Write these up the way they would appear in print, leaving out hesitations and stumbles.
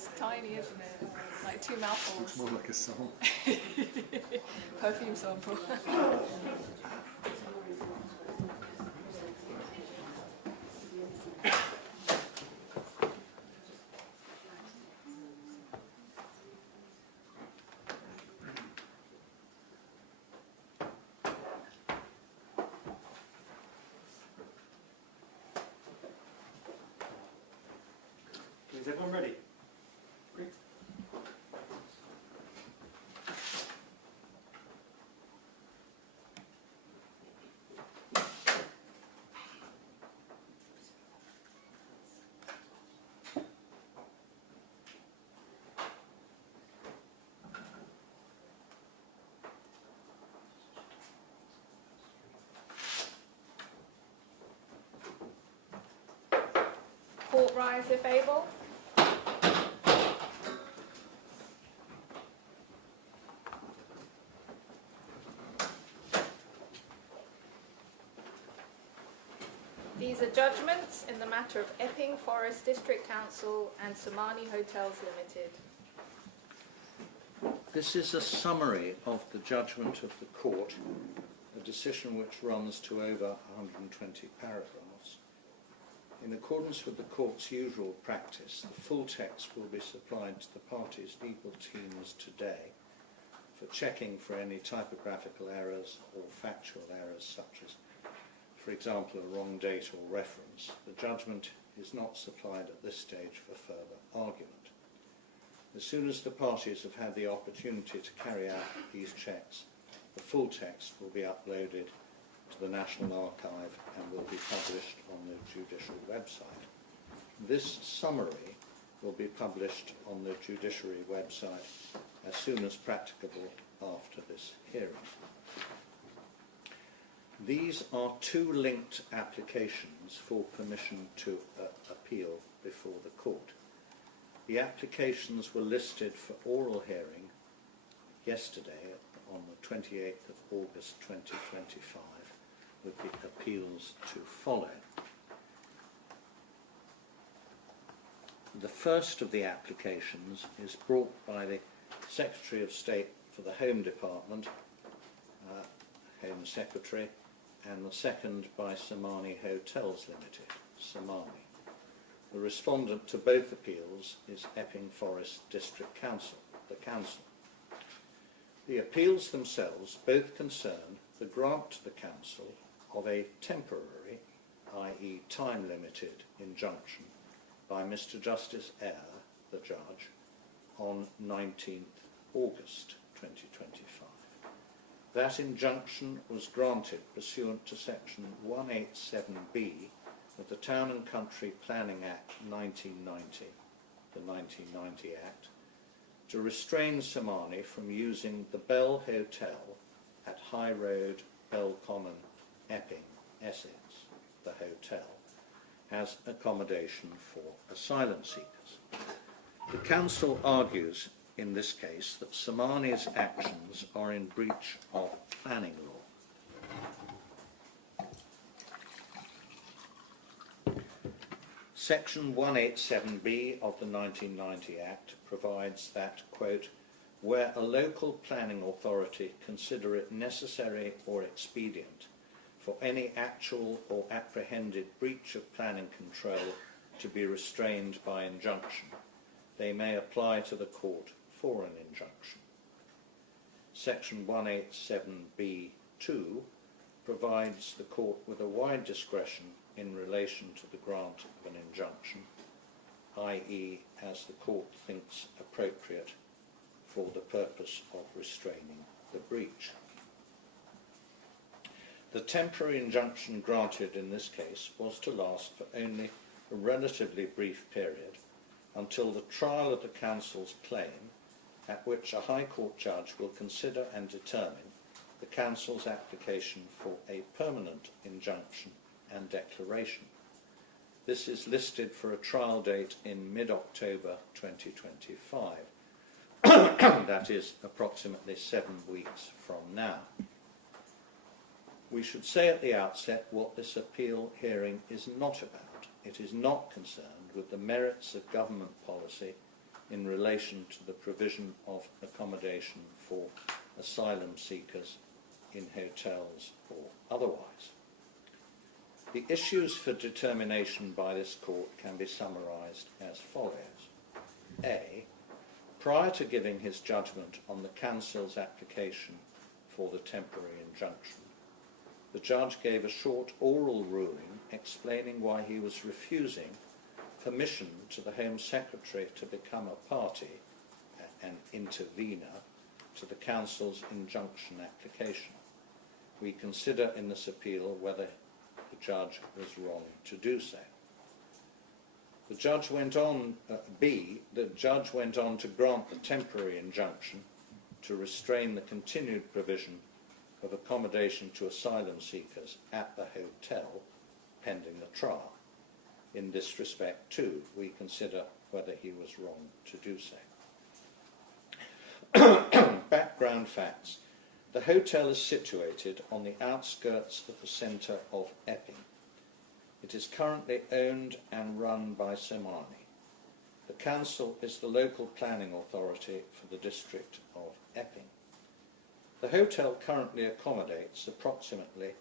It's tiny, isn't it? Like 2 mouthfuls. Looks more like a song. Perfume sample. Is everyone ready? Great. Court rise if able. These are judgments in the matter of Epping Forest District Council and Somani Hotels Limited. This is a summary of the judgment of the court, a decision which runs to over 120 paragraphs. In accordance with the court's usual practice, the full text will be supplied to the parties' legal teams today for checking for any typographical errors or factual errors such as, for example, a wrong date or reference. The judgment is not supplied at this stage for further argument. As soon as the parties have had the opportunity to carry out these checks, the full text will be uploaded to the National Archive and will be published on the judicial website. This summary will be published on the judiciary website as soon as practicable after this hearing. These are 2 linked applications for permission to appeal before the court. The applications were listed for oral hearing yesterday on the 28th of August 2025, with the appeals to follow. The first of the applications is brought by the Secretary of State for the Home Department, Home Secretary, and the second by Somani Hotels Limited, Somani. The respondent to both appeals is Epping Forest District Council, the council. The appeals themselves both concern the grant to the council of a temporary, i.e. time-limited, injunction by Mr. Justice Eyre, the judge, on 19th August 2025. That injunction was granted pursuant to Section 187B of the Town and Country Planning Act 1990, the 1990 Act, to restrain Somani from using the Bell Hotel at High Road, Bell Common, Epping, Essex, the hotel, as accommodation for asylum seekers. The council argues in this case that Somani's actions are in breach of planning law. Section 187B of the 1990 Act provides that, quote, where a local planning authority consider it necessary or expedient for any actual or apprehended breach of planning control to be restrained by injunction, they may apply to the court for an injunction. Section 187B(2) provides the court with a wide discretion in relation to the grant of an injunction, i.e. as the court thinks appropriate for the purpose of restraining the breach. The temporary injunction granted in this case was to last for only a relatively brief period until the trial of the council's claim, at which a High Court judge will consider and determine the council's application for a permanent injunction and declaration. This is listed for a trial date in mid-October 2025. That is approximately 7 weeks from now. We should say at the outset what this appeal hearing is not about. It is not concerned with the merits of government policy in relation to the provision of accommodation for asylum seekers in hotels or otherwise. The issues for determination by this court can be summarised as follows. A. Prior to giving his judgment on the council's application for the temporary injunction, the judge gave a short oral ruling explaining why he was refusing permission to the Home Secretary to become a party, an intervener, to the council's injunction application. We consider in this appeal whether the judge was wrong to do so. The judge went on, the judge went on to grant the temporary injunction to restrain the continued provision of accommodation to asylum seekers at the hotel pending the trial. In this respect, too, we consider whether he was wrong to do so. Background facts. The hotel is situated on the outskirts of the centre of Epping. It is currently owned and run by Somani. The council is the local planning authority for the district of Epping. The hotel currently accommodates approximately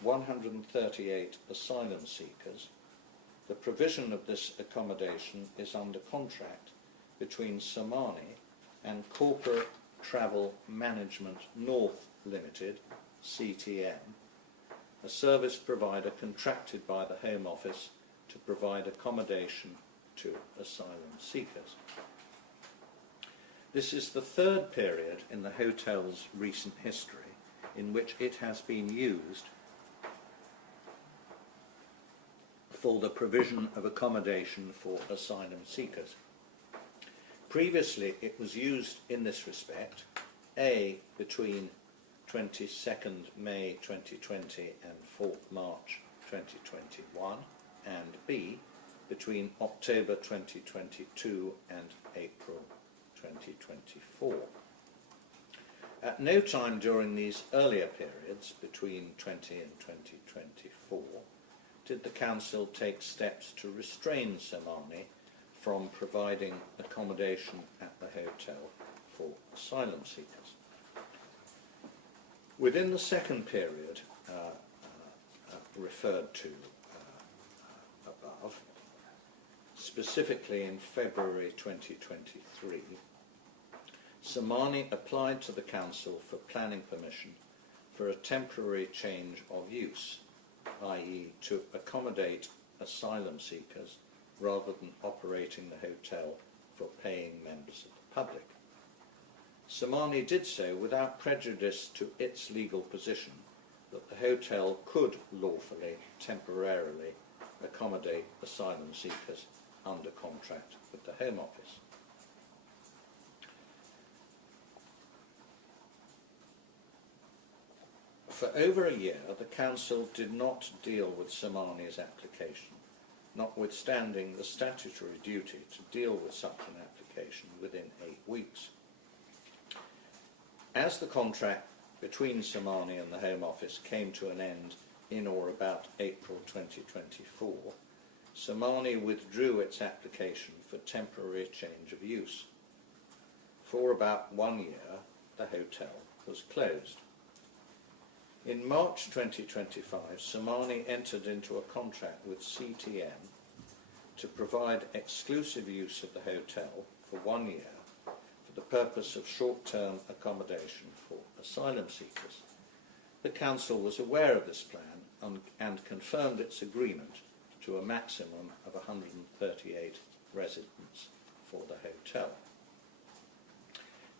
138 asylum seekers. The provision of this accommodation is under contract between Somani and Corporate Travel Management North Limited, CTM, a service provider contracted by the Home Office to provide accommodation to asylum seekers. This is the third period in the hotel's recent history in which it has been used for the provision of accommodation for asylum seekers. Previously, it was used in this respect, A, between 22nd May 2020 and 4th March 2021, and B, between October 2022 and April 2024. At no time during these earlier periods, between 20 and 2024, did the Council take steps to restrain Somani from providing accommodation at the hotel for asylum seekers. Within the second period referred to above, specifically in February 2023, Somani applied to the Council for planning permission for a temporary change of use, i.e. to accommodate asylum seekers rather than operating the hotel for paying members of the public. Somani did so without prejudice to its legal position that the hotel could lawfully, temporarily accommodate asylum seekers under contract with the Home Office. For over a year, the Council did not deal with Somani's application, notwithstanding the statutory duty to deal with such an application within 8 weeks. As the contract between Somani and the Home Office came to an end in or about April 2024, Somani withdrew its application for temporary change of use. For about 1 year, the hotel was closed. In March 2025, Somani entered into a contract with CTM to provide exclusive use of the hotel for 1 year for the purpose of short-term accommodation for asylum seekers. The Council was aware of this plan and confirmed its agreement to a maximum of 138 residents for the hotel.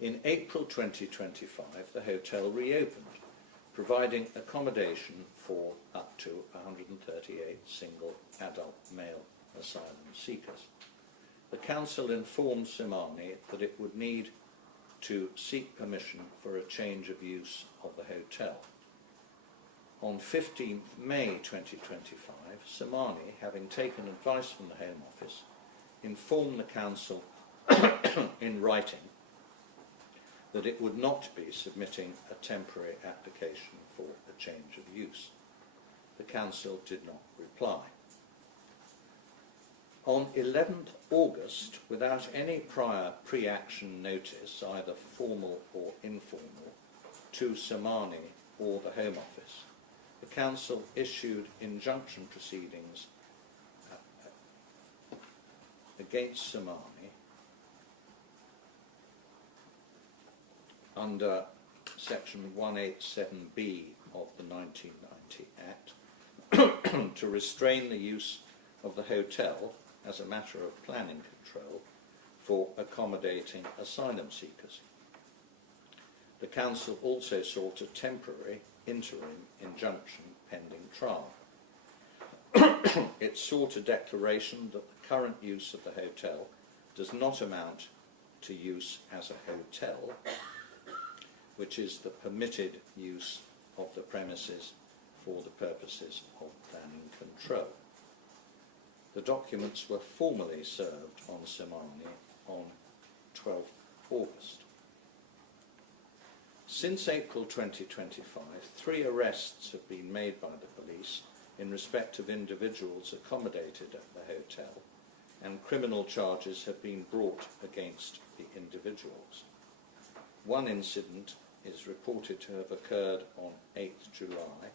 In April 2025, the hotel reopened, providing accommodation for up to 138 single adult male asylum seekers. The Council informed Somani that it would need to seek permission for a change of use of the hotel. On 15th May 2025, Somani, having taken advice from the Home Office, informed the Council in writing that it would not be submitting a temporary application for a change of use. The Council did not reply. On 11th August, without any prior pre-action notice, either formal or informal, to Somani or the Home Office, the Council issued injunction proceedings against Somani under Section 187B of the 1990 Act to restrain the use of the hotel as a matter of planning control for accommodating asylum seekers. The Council also sought a temporary interim injunction pending trial. It sought a declaration that the current use of the hotel does not amount to use as a hotel, which is the permitted use of the premises for the purposes of planning control. The documents were formally served on Somani on 12th August. Since April 2025, 3 arrests have been made by the police in respect of individuals accommodated at the hotel, and criminal charges have been brought against the individuals. One incident is reported to have occurred on 8th July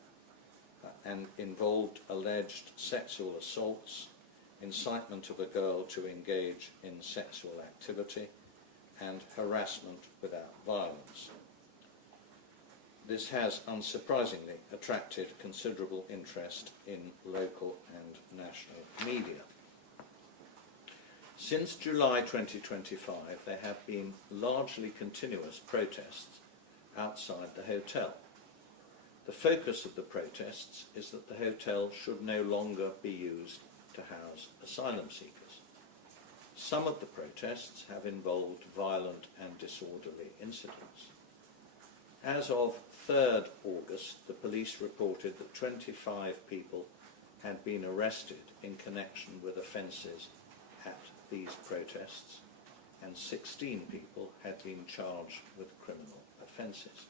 and involved alleged sexual assaults, incitement of a girl to engage in sexual activity, and harassment without violence. This has, unsurprisingly, attracted considerable interest in local and national media. Since July 2025, there have been largely continuous protests outside the hotel. The focus of the protests is that the hotel should no longer be used to house asylum seekers. Some of the protests have involved violent and disorderly incidents. As of 3rd August, the police reported that 25 people had been arrested in connection with offences at these protests, and 16 people had been charged with criminal offences.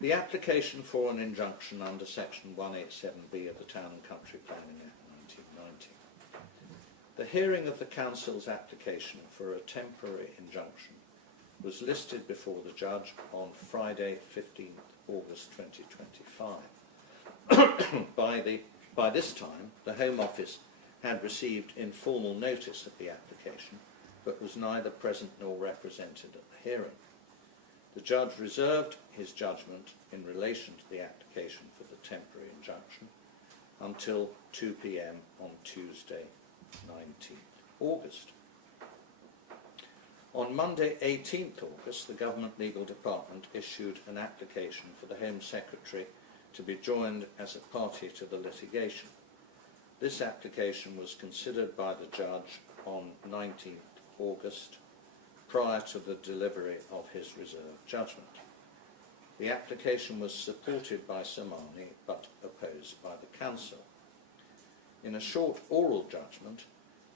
The application for an injunction under Section 187B of the Town and Country Planning Act 1990. The hearing of the Council's application for a temporary injunction was listed before the judge on Friday, 15th August 2025. By this time, the Home Office had received informal notice of the application, but was neither present nor represented at the hearing. The judge reserved his judgment in relation to the application for the temporary injunction until 2 p.m. on Tuesday, 19th August. On Monday, 18th August, the Government Legal Department issued an application for the Home Secretary to be joined as a party to the litigation. This application was considered by the judge on 19th August, prior to the delivery of his reserved judgment. The application was supported by Somani, but opposed by the Council. In a short oral judgment,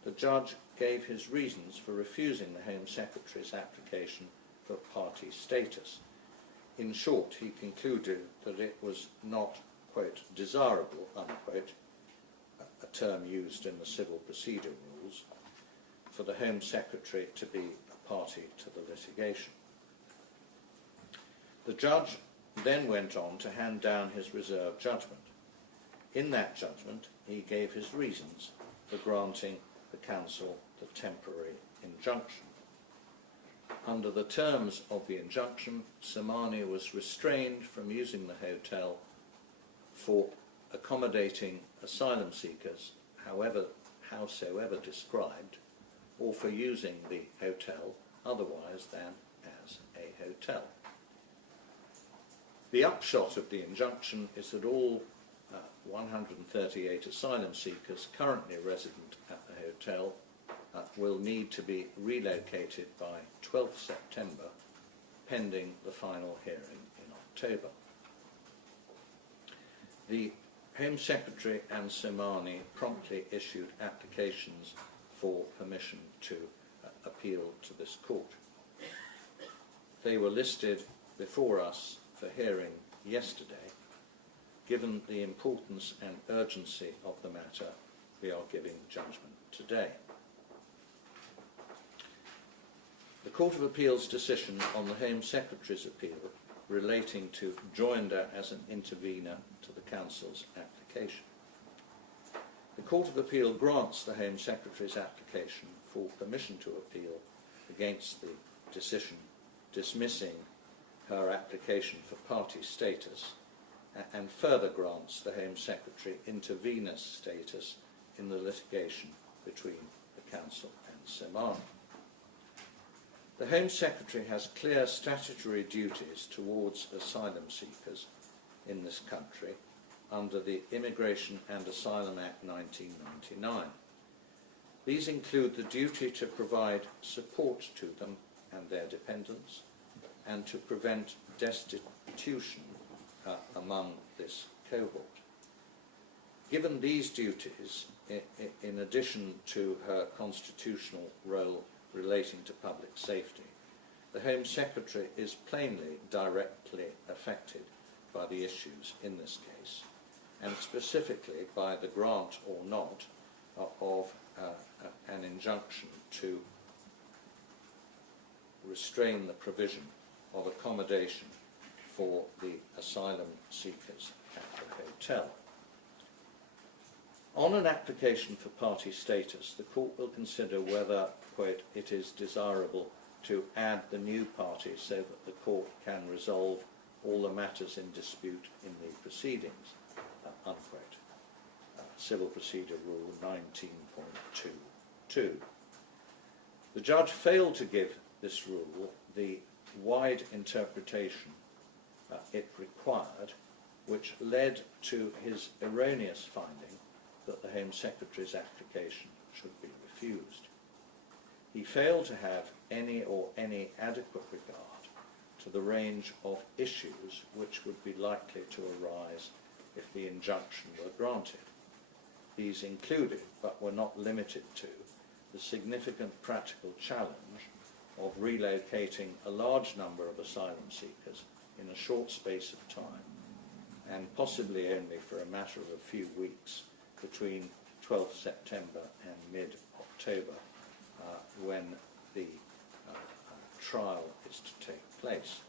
the judge gave his reasons for refusing the Home Secretary's application for party status. In short, he concluded that it was not, quote, desirable, unquote, a term used in the civil procedure rules, for the Home Secretary to be a party to the litigation. The judge then went on to hand down his reserved judgment. In that judgment, he gave his reasons for granting the Council the temporary injunction. Under the terms of the injunction, Somani was restrained from using the hotel for accommodating asylum seekers, howsoever described, or for using the hotel otherwise than as a hotel. The upshot of the injunction is that all 138 asylum seekers currently resident at the hotel will need to be relocated by 12th September, pending the final hearing in October. The Home Secretary and Somani promptly issued applications for permission to appeal to this court. They were listed before us for hearing yesterday. Given the importance and urgency of the matter, we are giving judgment today. The Court of Appeal's decision on the Home Secretary's appeal relating to joinder as an intervener to the Council's application. The Court of Appeal grants the Home Secretary's application for permission to appeal against the decision dismissing her application for party status, and further grants the Home Secretary intervenor status in the litigation between the Council and Somali. The Home Secretary has clear statutory duties towards asylum seekers in this country under the Immigration and Asylum Act 1999. These include the duty to provide support to them and their dependents, and to prevent destitution among this cohort. Given these duties, in addition to her constitutional role relating to public safety, the Home Secretary is plainly directly affected by the issues in this case, and specifically by the grant or not of an injunction to restrain the provision of accommodation for the asylum seekers at the hotel. On an application for party status, the Court will consider whether, quote, it is desirable to add the new party so that the Court can resolve all the matters in dispute in the proceedings, unquote. Civil Procedure Rule 19.22. The judge failed to give this rule the wide interpretation it required, which led to his erroneous finding that the Home Secretary's application should be refused. He failed to have any adequate regard to the range of issues which would be likely to arise if the injunction were granted. These included, but were not limited to, the significant practical challenge of relocating a large number of asylum seekers in a short space of time, and possibly only for a matter of a few weeks between 12th September and mid-October, when the trial is to take place.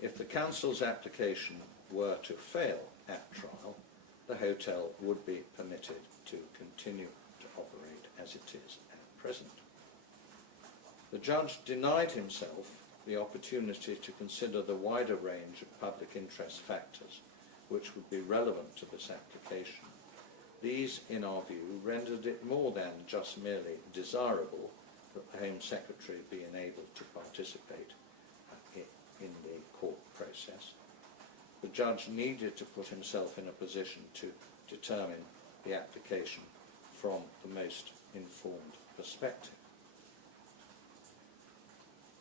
If the Council's application were to fail at trial, the hotel would be permitted to continue to operate as it is at present. The judge denied himself the opportunity to consider the wider range of public interest factors which would be relevant to this application. These, in our view, rendered it more than just merely desirable that the Home Secretary be enabled to participate in the court process. The judge needed to put himself in a position to determine the application from the most informed perspective.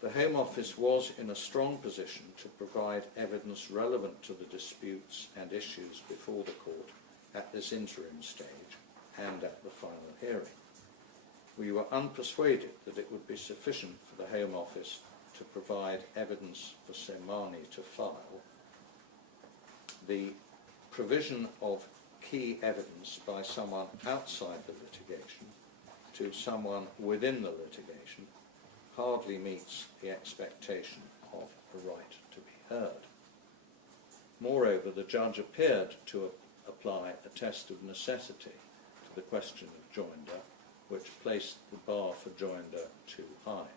The Home Office was in a strong position to provide evidence relevant to the disputes and issues before the court at this interim stage and at the final hearing. We were unpersuaded that it would be sufficient for the Home Office to provide evidence for Somali to file. The provision of key evidence by someone outside the litigation to someone within the litigation hardly meets the expectation of the right to be heard. Moreover, the judge appeared to apply a test of necessity to the question of joinder, which placed the bar for joinder too high.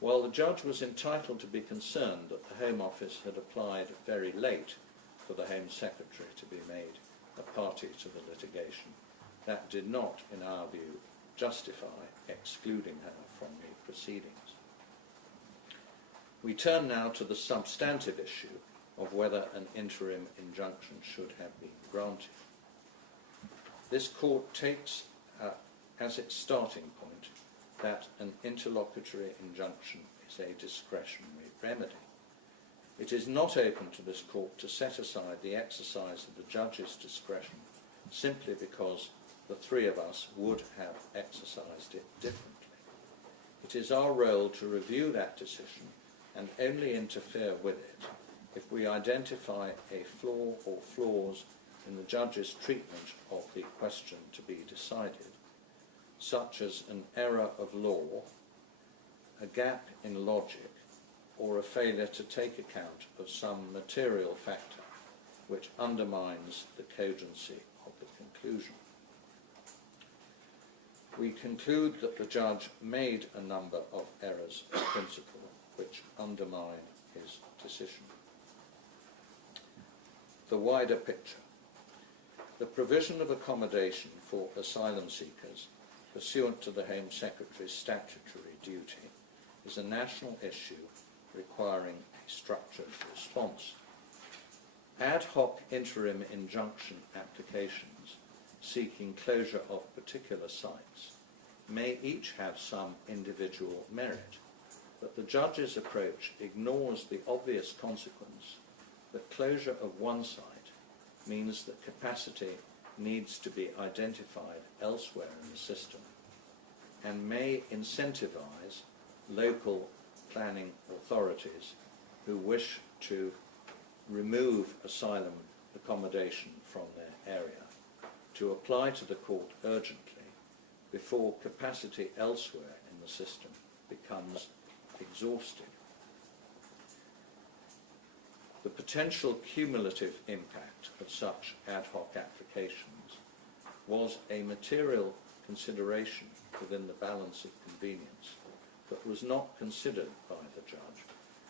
While the judge was entitled to be concerned that the Home Office had applied very late for the Home Secretary to be made a party to the litigation, that did not, in our view, justify excluding her from the proceedings. We turn now to the substantive issue of whether an interim injunction should have been granted. This court takes as its starting point that an interlocutory injunction is a discretionary remedy. It is not open to this court to set aside the exercise of the judge's discretion simply because the three of us would have exercised it differently. It is our role to review that decision and only interfere with it if we identify a flaw or flaws in the judge's treatment of the question to be decided, such as an error of law, a gap in logic, or a failure to take account of some material factor which undermines the cogency of the conclusion. We conclude that the judge made a number of errors of principle which undermine his decision. The wider picture. The provision of accommodation for asylum seekers pursuant to the Home Secretary's statutory duty is a national issue requiring a structured response. Ad hoc interim injunction applications seeking closure of particular sites may each have some individual merit, but the judge's approach ignores the obvious consequence that closure of one site means that capacity needs to be identified elsewhere in the system and may incentivize local planning authorities who wish to remove asylum accommodation from their area to apply to the court urgently before capacity elsewhere in the system becomes exhausted. The potential cumulative impact of such ad hoc applications was a material consideration within the balance of convenience that was not considered by the judge,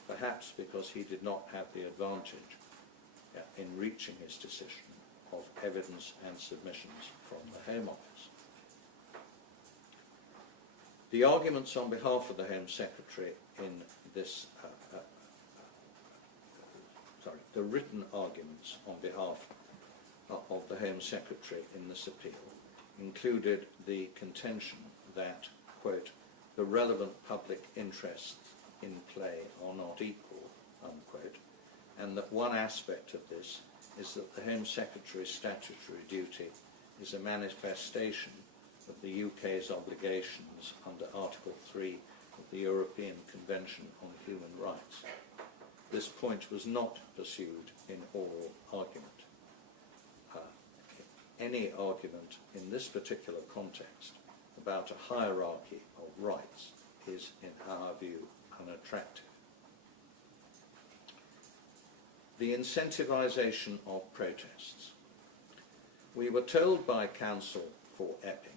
perhaps because he did not have the advantage in reaching his decision of evidence and submissions from the Home Office. The arguments on behalf of the Home Secretary in this, the written arguments on behalf of the Home Secretary in this appeal included the contention that, quote, the relevant public interests in play are not equal, unquote, and that one aspect of this is that the Home Secretary's statutory duty is a manifestation of the UK's obligations under Article 3 of the European Convention on Human Rights. This point was not pursued in oral argument. Any argument in this particular context about a hierarchy of rights is, in our view, unattractive. The incentivisation of protests. We were told by counsel for Epping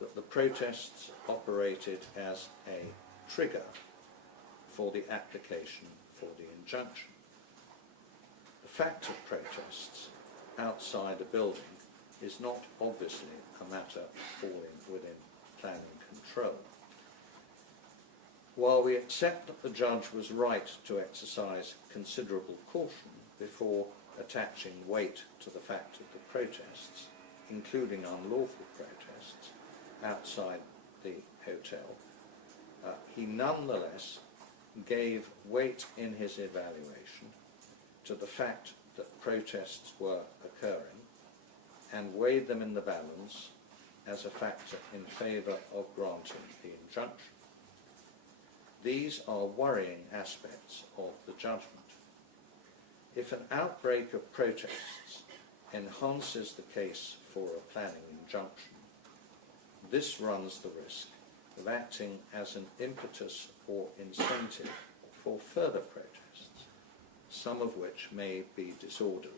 that the protests operated as a trigger for the application for the injunction. The fact of protests outside a building is not obviously a matter falling within planning control. While we accept that the judge was right to exercise considerable caution before attaching weight to the fact of the protests, including unlawful protests, outside the hotel, he nonetheless gave weight in his evaluation to the fact that protests were occurring and weighed them in the balance as a factor in favour of granting the injunction. These are worrying aspects of the judgment. If an outbreak of protests enhances the case for a planning injunction, this runs the risk of acting as an impetus or incentive for further protests, some of which may be disorderly,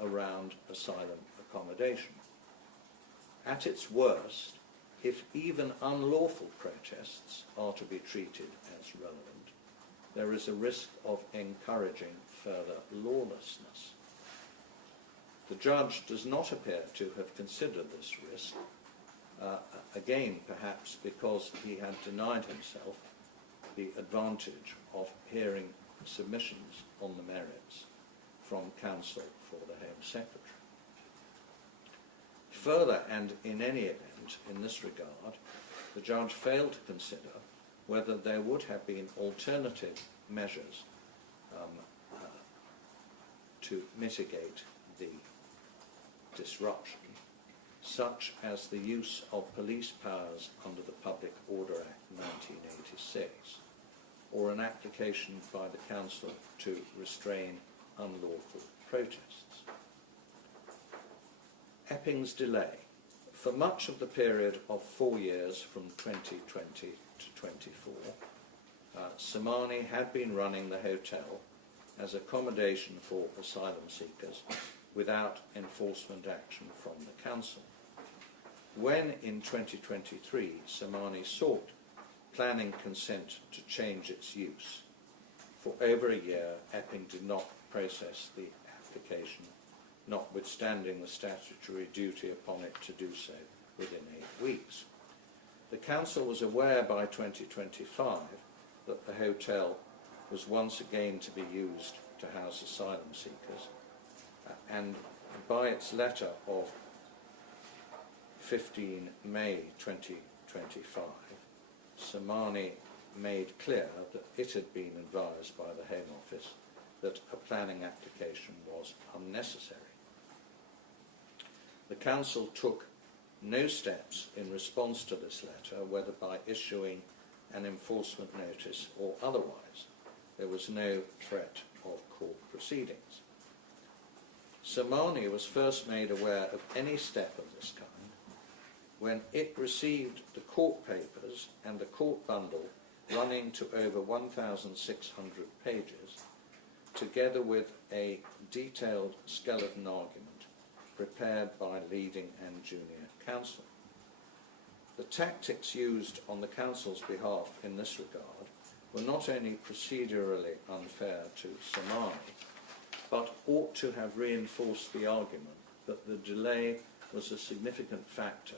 around asylum accommodation. At its worst, if even unlawful protests are to be treated as relevant, there is a risk of encouraging further lawlessness. The judge does not appear to have considered this risk, again perhaps because he had denied himself the advantage of hearing submissions on the merits from counsel for the Home Secretary. Further, and in any event, in this regard, the judge failed to consider whether there would have been alternative measures to mitigate the disruption, such as the use of police powers under the Public Order Act 1986, or an application by the Council to restrain unlawful protests. Epping's delay. For much of the period of 4 years from 2020 to 24, Somani had been running the hotel as accommodation for asylum seekers without enforcement action from the Council. When in 2023 Somani sought planning consent to change its use, for over a year Epping did not process the application, notwithstanding the statutory duty upon it to do so within 8 weeks. The Council was aware by 2025 that the hotel was once again to be used to house asylum seekers, and by its letter of 15 May 2025, Somani made clear that it had been advised by the Home Office that a planning application was unnecessary. The Council took no steps in response to this letter, whether by issuing an enforcement notice or otherwise. There was no threat of court proceedings. Somani was first made aware of any step of this kind when it received the court papers and the court bundle running to over 1,600 pages, together with a detailed skeleton argument prepared by leading and junior counsel. The tactics used on the Council's behalf in this regard were not only procedurally unfair to Somani, but ought to have reinforced the argument that the delay was a significant factor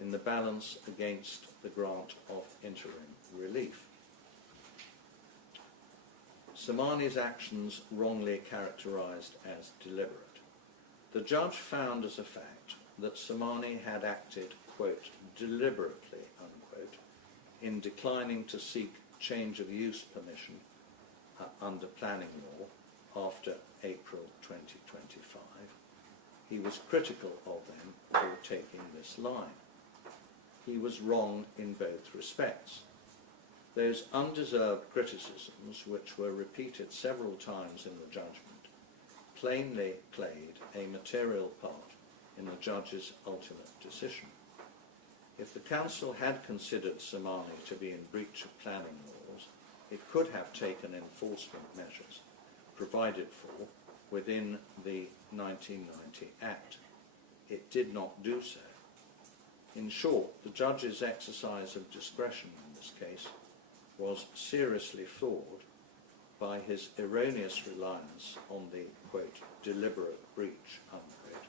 in the balance against the grant of interim relief. Somani's actions wrongly characterised as deliberate. The judge found as a fact that Somani had acted, quote, deliberately, unquote, in declining to seek change of use permission under planning law after April 2025. He was critical of them for taking this line. He was wrong in both respects. Those undeserved criticisms, which were repeated several times in the judgment, plainly played a material part in the judge's ultimate decision. If the Council had considered Somani to be in breach of planning laws, it could have taken enforcement measures provided for within the 1990 Act. It did not do so. In short, the judge's exercise of discretion in this case was seriously flawed by his erroneous reliance on the, quote, deliberate breach, unquote,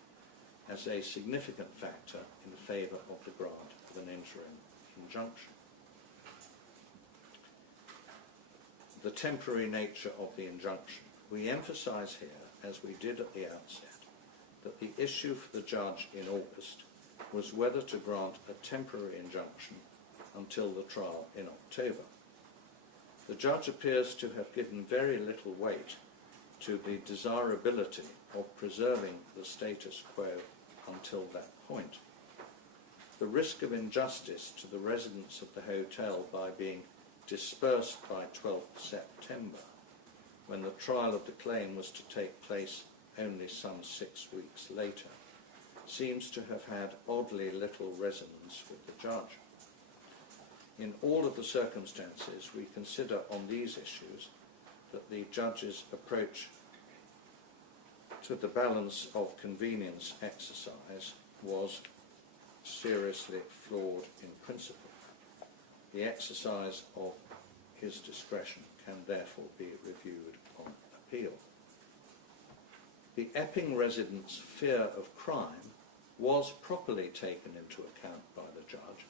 as a significant factor in favour of the grant of an interim injunction. The temporary nature of the injunction. We emphasise here, as we did at the outset, that the issue for the judge in August was whether to grant a temporary injunction until the trial in October. The judge appears to have given very little weight to the desirability of preserving the status quo until that point. The risk of injustice to the residents of the hotel by being dispersed by 12th September, when the trial of the claim was to take place only some 6 weeks later, seems to have had oddly little resonance with the judge. In all of the circumstances, we consider on these issues that the judge's approach to the balance of convenience exercise was seriously flawed in principle. The exercise of his discretion can therefore be reviewed on appeal. The Epping residents' fear of crime was properly taken into account by the judge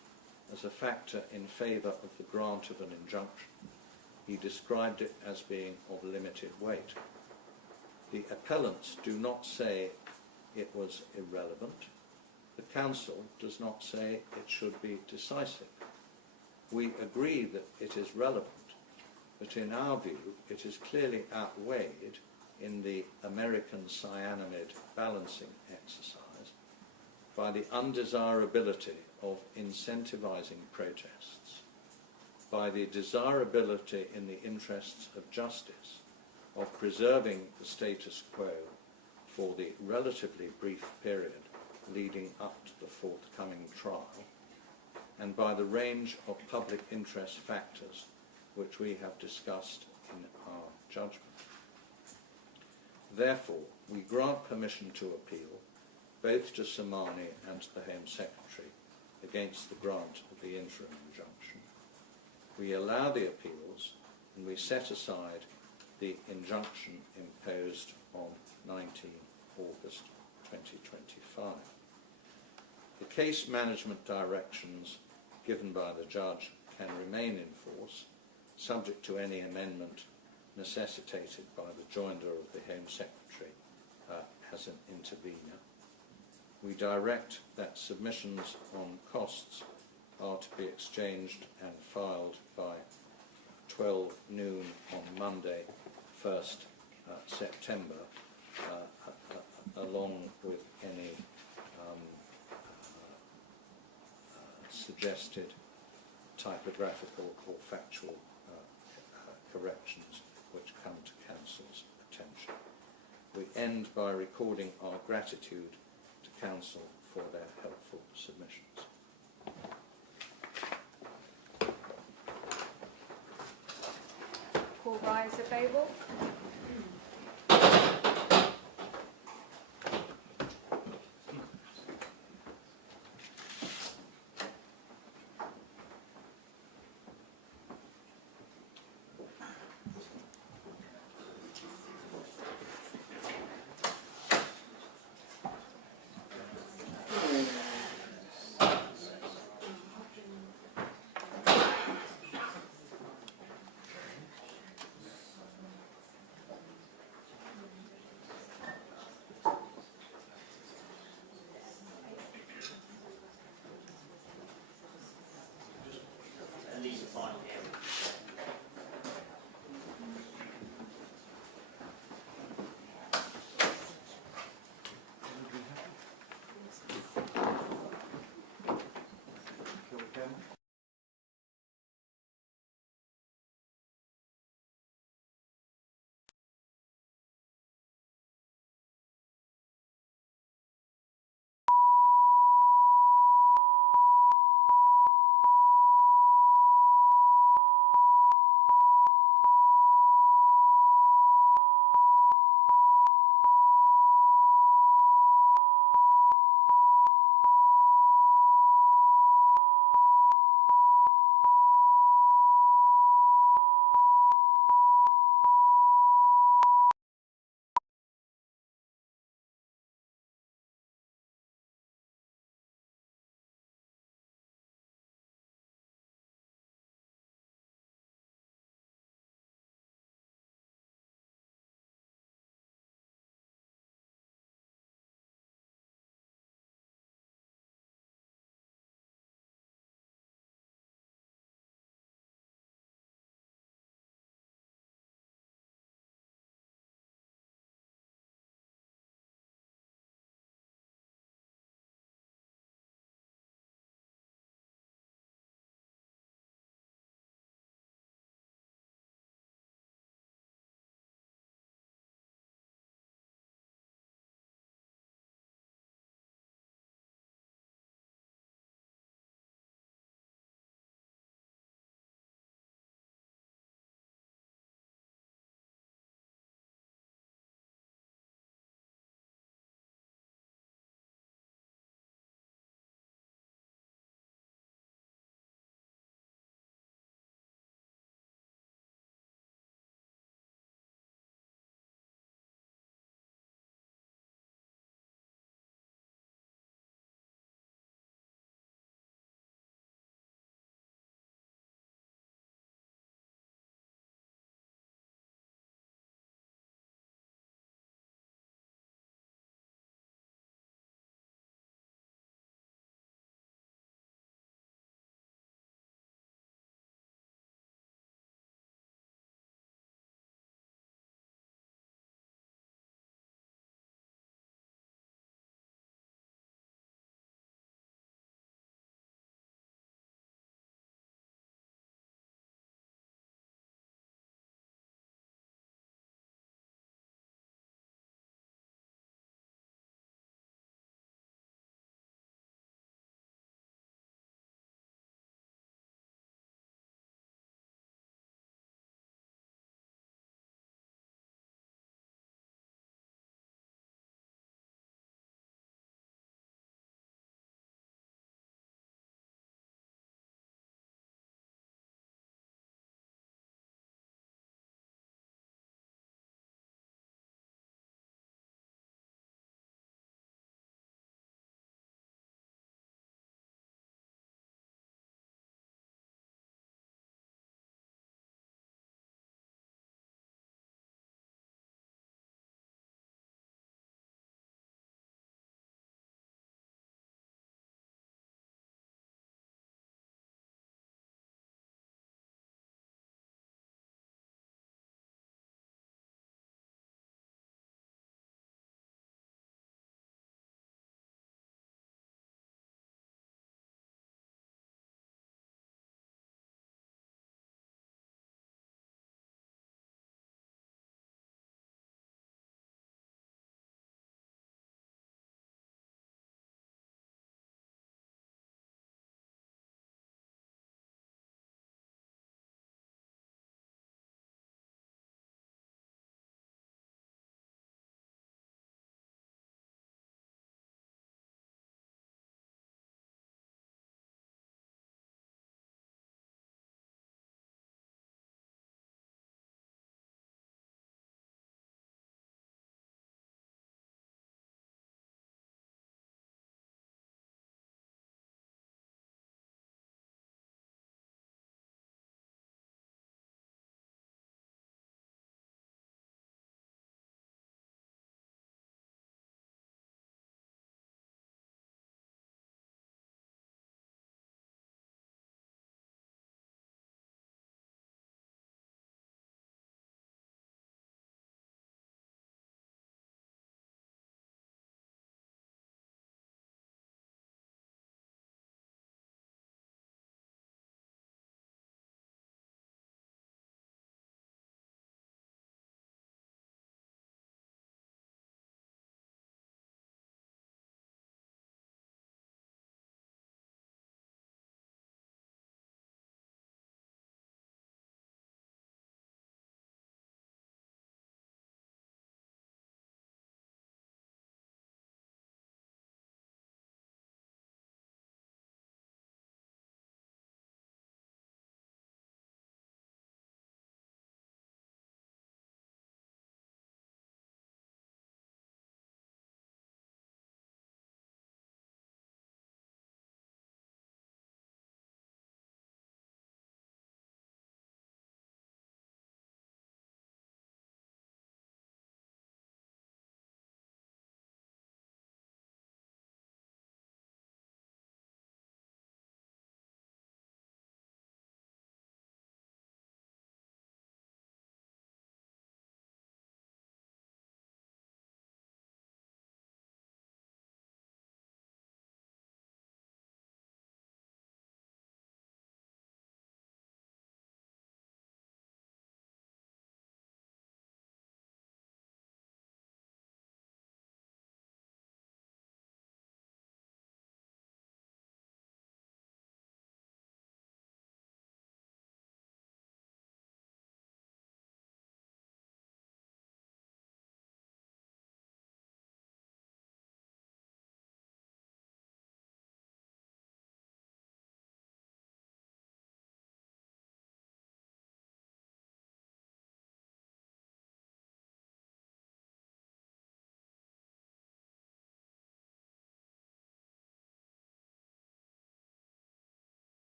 as a factor in favour of the grant of an injunction. He described it as being of limited weight. The appellants do not say it was irrelevant. The Council does not say it should be decisive. We agree that it is relevant, but in our view it is clearly outweighed in the American cyanamide balancing exercise by the undesirability of incentivising protests. by the desirability in the interests of justice of preserving the status quo for the relatively brief period leading up to the forthcoming trial, and by the range of public interest factors which we have discussed in our judgment. Therefore, we grant permission to appeal both to Somani and to the Home Secretary against the grant of the interim injunction. We allow the appeals and we set aside the injunction imposed on 19 August 2025. The case management directions given by the judge can remain in force, subject to any amendment necessitated by the joinder of the Home Secretary as an intervener. We direct that submissions on costs are to be exchanged and filed by 12 noon on Monday, 1st September, along with any suggested typographical or factual corrections which come to Council's attention. We end by recording our gratitude to Council for their helpful submissions. All rise if able.